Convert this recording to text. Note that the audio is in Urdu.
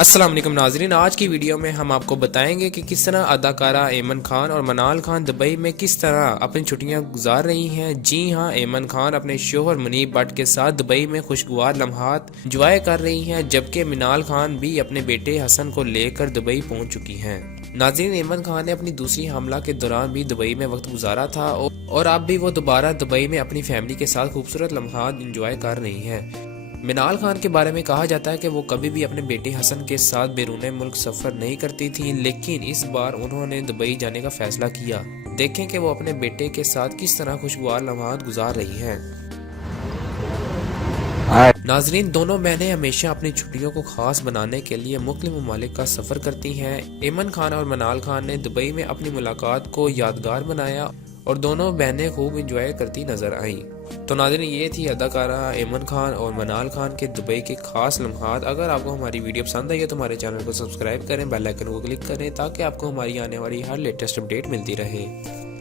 السلام علیکم ناظرین، آج کی ویڈیو میں ہم آپ کو بتائیں گے کہ کس طرح اداکارہ ایمن خان اور منال خان دبئی میں کس طرح اپنی چھٹیاں گزار رہی ہیں۔ جی ہاں، ایمن خان اپنے شوہر منیب بٹ کے ساتھ دبئی میں خوشگوار لمحات انجوائے کر رہی ہیں، جبکہ منال خان بھی اپنے بیٹے حسن کو لے کر دبئی پہنچ چکی ہیں۔ ناظرین، ایمن خان نے اپنی دوسری حاملہ کے دوران بھی دبئی میں وقت گزارا تھا اور اب بھی وہ دوبارہ دبئی میں اپنی فیملی کے ساتھ خوبصورت لمحات انجوائے کر رہی ہیں۔ منال خان کے بارے میں کہا جاتا ہے کہ وہ کبھی بھی اپنے بیٹے حسن کے ساتھ بیرون ملک سفر نہیں کرتی تھیں، لیکن اس بار انہوں نے دبئی جانے کا فیصلہ کیا۔ دیکھیں کہ وہ اپنے بیٹے کے ساتھ کس طرح خوشگوار لمحات گزار رہی ہیں۔ ناظرین، دونوں بہنیں ہمیشہ اپنی چھٹیوں کو خاص بنانے کے لیے مختلف ممالک کا سفر کرتی ہیں۔ ایمن خان اور منال خان نے دبئی میں اپنی ملاقات کو یادگار بنایا اور دونوں بہنیں خوب انجوائے کرتی نظر آئیں۔ تو ناظرین، یہ تھی اداکارہ ایمن خان اور منال خان کے دبئی کے خاص لمحات۔ اگر آپ کو ہماری ویڈیو پسند آئی ہے تو ہمارے چینل کو سبسکرائب کریں، بیل آئیکن کو کلک کریں تاکہ آپ کو ہماری آنے والی ہر لیٹسٹ اپڈیٹ ملتی رہے۔